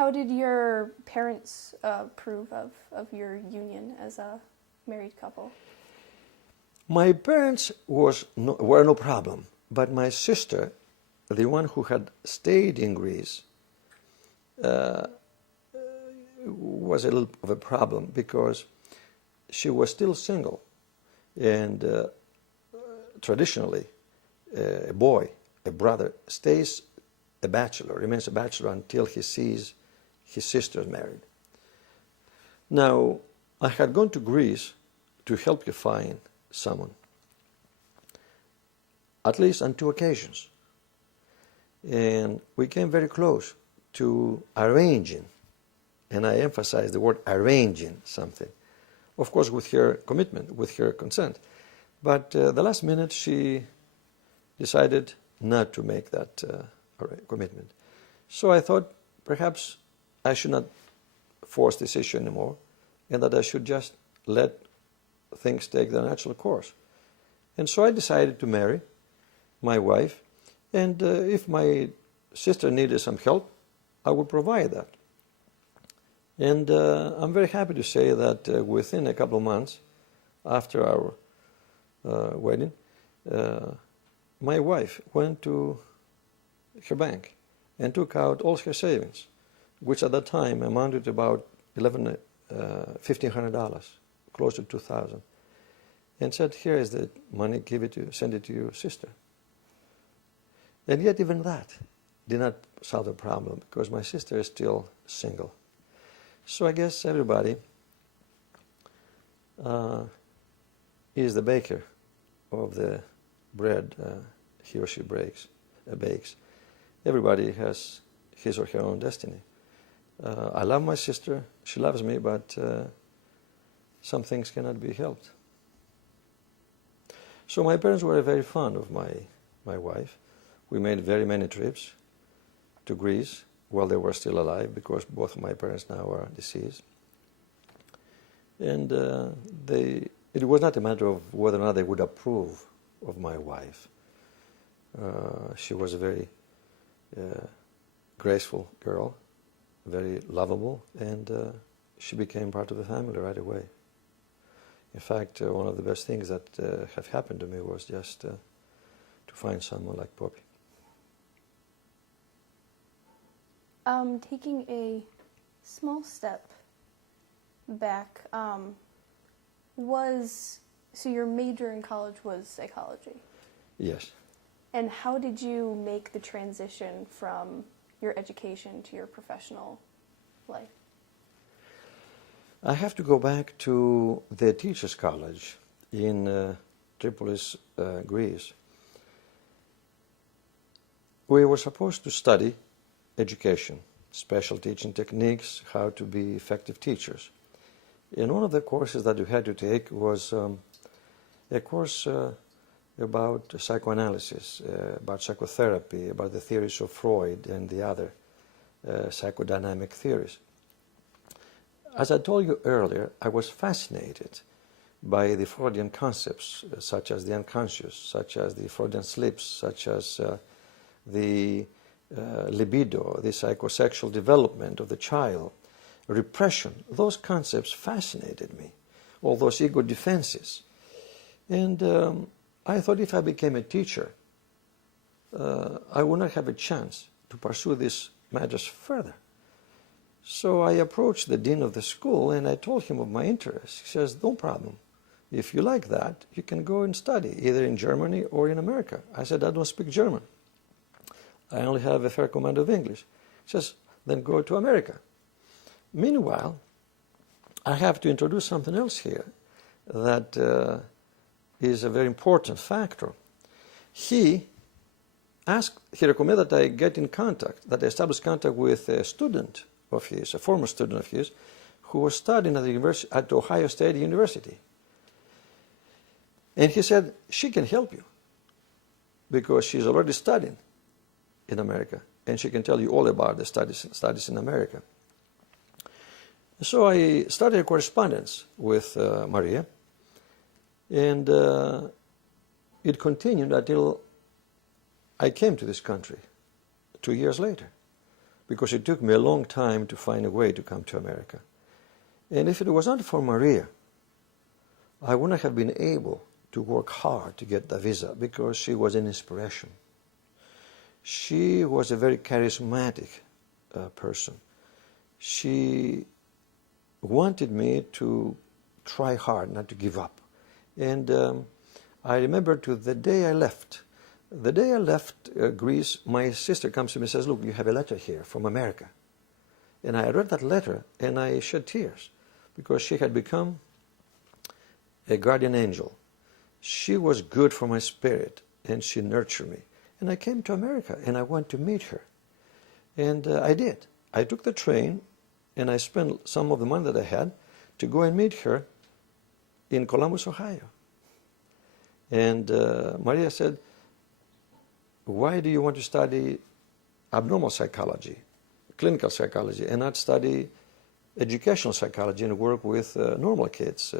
How did your parents approve of your union as a married couple? My parents were no problem, but my sister, the one who had stayed in Greece, was a little of a problem because she was still single, and traditionally, a boy, a brother, stays a bachelor, remains a bachelor until he sees his sister married. Now, I had gone to Greece to help you find someone, at least on 2 occasions. And we came very close to arranging, and I emphasize the word arranging something, of course with her commitment, with her consent. But the last minute she decided not to make that commitment. So I thought perhaps I should not force this issue anymore, and that I should just let things take their natural course. And so I decided to marry my wife, and if my sister needed some help, I would provide that. And I'm very happy to say that within a couple of months after our wedding, my wife went to her bank and took out all her savings, which at that time amounted to about $1,500, close to $2,000, and said, "Here is the money, give it to, send it to your sister." And yet even that did not solve the problem, because my sister is still single. So I guess everybody is the baker of the bread he or she bakes. Everybody has his or her own destiny. I love my sister, she loves me, but some things cannot be helped. So my parents were very fond of my wife. We made very many trips to Greece while they were still alive, because both of my parents now are deceased. And it was not a matter of whether or not they would approve of my wife. She was a very graceful girl, very lovable, and she became part of the family right away. In fact, one of the best things that have happened to me was just to find someone like Poppy. Taking a small step back, so your major in college was psychology? Yes. And how did you make the transition from your education to your professional life? I have to go back to the Teachers' College in Tripolis, Greece. We were supposed to study education, special teaching techniques, how to be effective teachers. And one of the courses that we had to take was a course about psychoanalysis, about psychotherapy, about the theories of Freud and the other psychodynamic theories. As I told you earlier, I was fascinated by the Freudian concepts, such as the unconscious, such as the Freudian slips, such as the libido, the psychosexual development of the child, repression. Those concepts fascinated me, all those ego defenses. And I thought if I became a teacher, I would not have a chance to pursue these matters further. So I approached the dean of the school and I told him of my interest. He says, "No problem. If you like that, you can go and study, either in Germany or in America." I said, "I don't speak German. I only have a fair command of English." He says, "Then go to America." Meanwhile, I have to introduce something else here that is a very important factor. He recommended that I get in contact, that I establish contact with a student of his, a former student of his, who was studying at Ohio State University. And he said, "She can help you because she's already studying in America, and she can tell you all about the studies in America." So I started a correspondence with Maria, and it continued until I came to this country 2 years later. because it took me a long time to find a way to come to America. And if it was not for Maria, I wouldn't have been able to work hard to get the visa, because she was an inspiration. She was a very charismatic person. She wanted me to try hard, not to give up. And I remember to the day I left. The day I left Greece, my sister comes to me and says, "Look, you have a letter here from America." And I read that letter and I shed tears, because she had become a guardian angel. She was good for my spirit and she nurtured me. And I came to America and I went to meet her. And I did. I took the train and I spent some of the money that I had to go and meet her in Columbus, Ohio. And Maria said, "Why do you want to study abnormal psychology, clinical psychology, and not study educational psychology and work with normal kids?"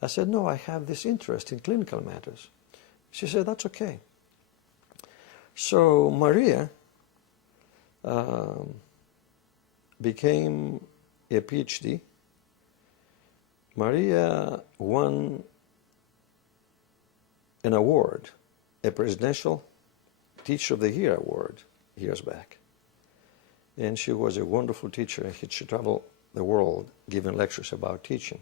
I said, "No, I have this interest in clinical matters." She said, "That's okay." So Maria became a PhD. Maria won an award, a Presidential Teacher of the Year award, years back. And she was a wonderful teacher. She traveled the world giving lectures about teaching.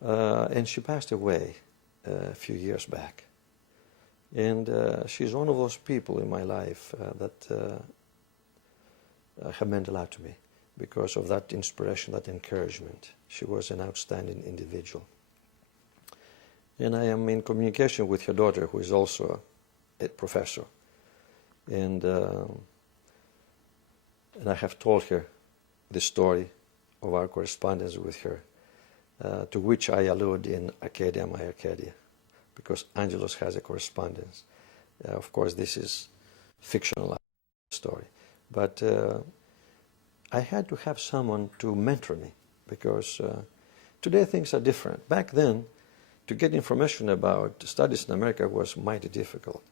And she passed away a few years back. And she's one of those people in my life that have meant a lot to me because of that inspiration, that encouragement. She was an outstanding individual. And I am in communication with her daughter, who is also a professor. And I have told her the story of our correspondence with her, to which I allude in Arcadia, My Arcadia, because Angelos has a correspondence. Of course, this is fictional story. But I had to have someone to mentor me, because today things are different. Back then, to get information about studies in America was mighty difficult.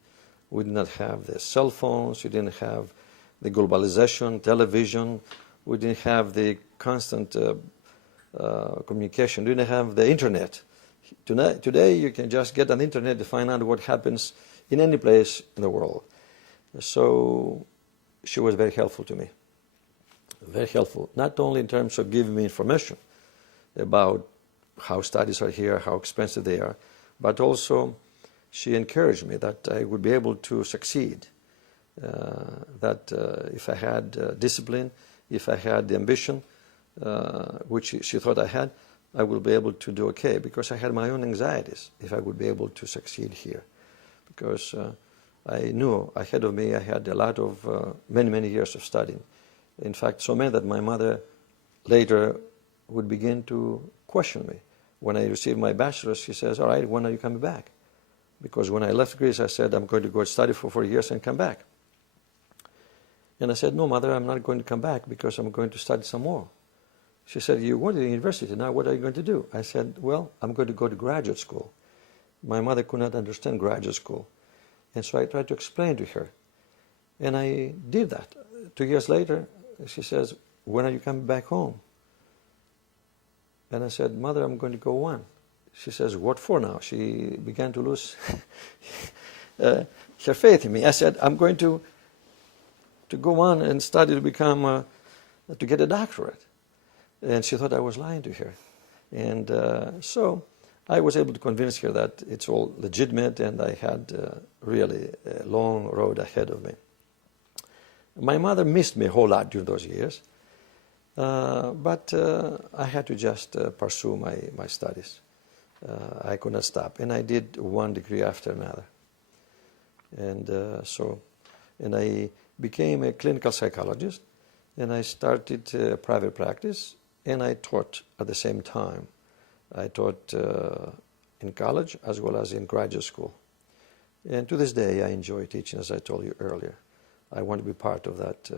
We did not have the cell phones, we didn't have the globalization, television, we didn't have the constant communication, we didn't have the internet. Today you can just get on the internet to find out what happens in any place in the world. So she was very helpful to me. Very helpful, not only in terms of giving me information about how studies are here, how expensive they are, but also she encouraged me that I would be able to succeed, that if I had discipline, if I had the ambition, which she thought I had, I will be able to do okay, because I had my own anxieties if I would be able to succeed here. Because I knew ahead of me I had a lot of many, many years of studying. In fact, so many that my mother later would begin to question me. When I received my bachelor's, she says, "All right, when are you coming back?" Because when I left Greece, I said, "I'm going to go study for 4 years and come back." And I said, "No, Mother, I'm not going to come back because I'm going to study some more." She said, "You went to the university, now what are you going to do?" I said, "Well, I'm going to go to graduate school." My mother could not understand graduate school. And so I tried to explain to her. And I did that. 2 years later, she says, "When are you coming back home?" And I said, "Mother, I'm going to go on." She says, "What for now?" She began to lose her faith in me. I said, "I'm going to go on and study to become, to get a doctorate." And she thought I was lying to her. And so I was able to convince her that it's all legitimate, and I had really a long road ahead of me. My mother missed me a whole lot during those years. But I had to just pursue my studies. I could not stop. And I did one degree after another. And and I became a clinical psychologist, and I started private practice, and I taught at the same time. I taught in college as well as in graduate school. And to this day, I enjoy teaching, as I told you earlier. I want to be part of that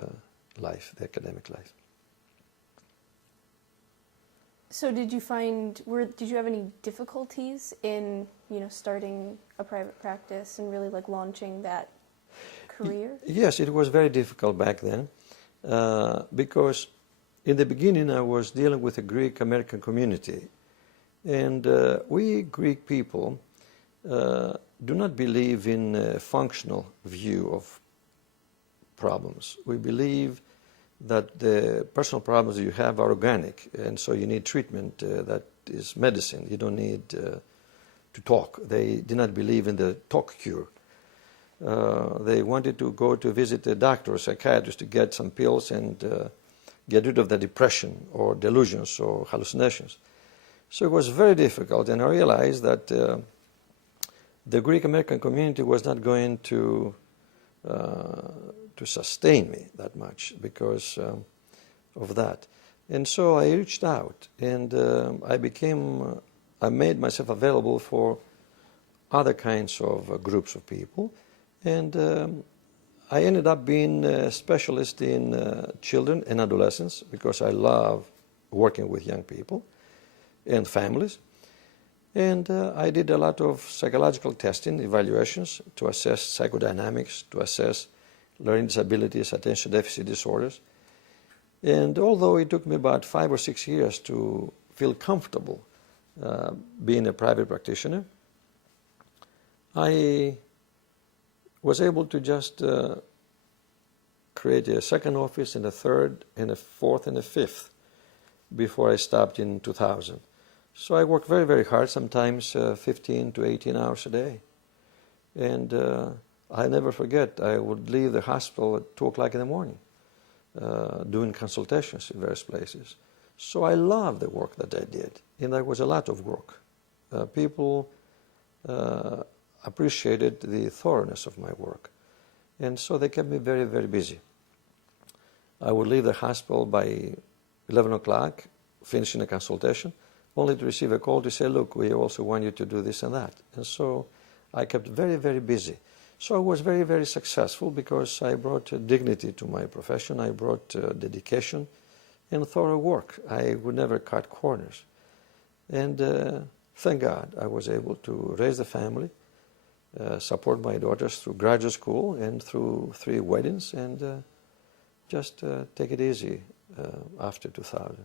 life, the academic life. So did you have any difficulties in, starting a private practice and really launching that career? Yes, it was very difficult back then. because in the beginning I was dealing with a Greek American community, and we Greek people do not believe in a functional view of problems. We believe that the personal problems that you have are organic, and so you need treatment that is medicine. You don't need to talk. They did not believe in the talk cure. They wanted to go to visit a doctor or psychiatrist to get some pills and get rid of the depression or delusions or hallucinations. So it was very difficult, and I realized that the Greek American community was not going to sustain me that much because of that. And so I reached out, and I made myself available for other kinds of groups of people, and I ended up being a specialist in children and adolescents because I love working with young people and families. And I did a lot of psychological testing, evaluations to assess psychodynamics, to assess learning disabilities, attention deficit disorders. And although it took me about 5 or 6 years to feel comfortable being a private practitioner, I was able to just create a second office and a third and a fourth and a fifth before I stopped in 2000. So I worked very, very hard, sometimes 15 to 18 hours a day. And I never forget, I would leave the hospital at 2 o'clock in the morning, doing consultations in various places. So I loved the work that I did, and there was a lot of work. People appreciated the thoroughness of my work, and so they kept me very, very busy. I would leave the hospital by 11 o'clock, finishing a consultation, only to receive a call to say, look, we also want you to do this and that. And so I kept very, very busy. So I was very, very successful because I brought dignity to my profession. I brought dedication and thorough work. I would never cut corners. And thank God I was able to raise the family, support my daughters through graduate school and through 3 weddings, and just take it easy after 2000.